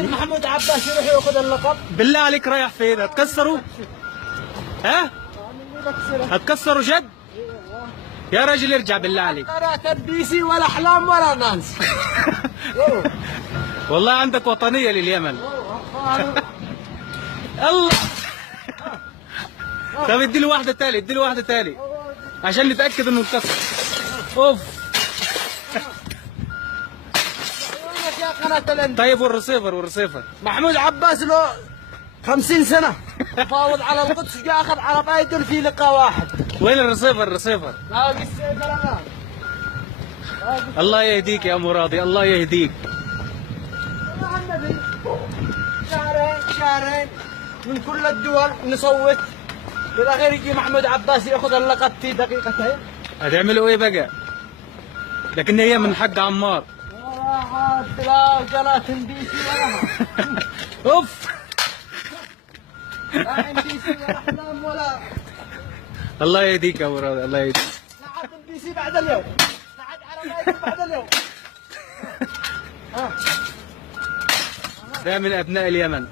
محمود عباس يروح ياخذ اللقب. بالله عليك رايح فين؟ هتكسروا؟ ها؟ هتكسروا جد؟ يا راجل ارجع بالله عليك. لا تدبيسي ولا احلام ولا نانسي. والله عندك وطنية لليمن. الله. طب اديله واحدة تاني، اديله واحدة تاني عشان نتأكد انه انكسر. اوف. طيب والرصيفر محمود عباس له 50 سنة فاوض على القدس وجاء اخذ على بايدن في لقاء واحد. وين الرصيفر؟ باقي السيف الان. الله يهديك يا ابو راضي، الله يهديك. شهرين من كل الدول نصوت، بالاخير يجي محمود عباس ياخذ اللقب في دقيقتين. هتعملوا ايه بقى؟ لكن هي من حق عمار. لا وجلات انديسي ولا اوف. لا انديسي ولا احلام ولا. الله يهديك يا ابو راضي، الله يهديك. لا عاد انديسي بعد اليوم، لا عاد عربايتي بعد اليوم. ده من ابناء اليمن.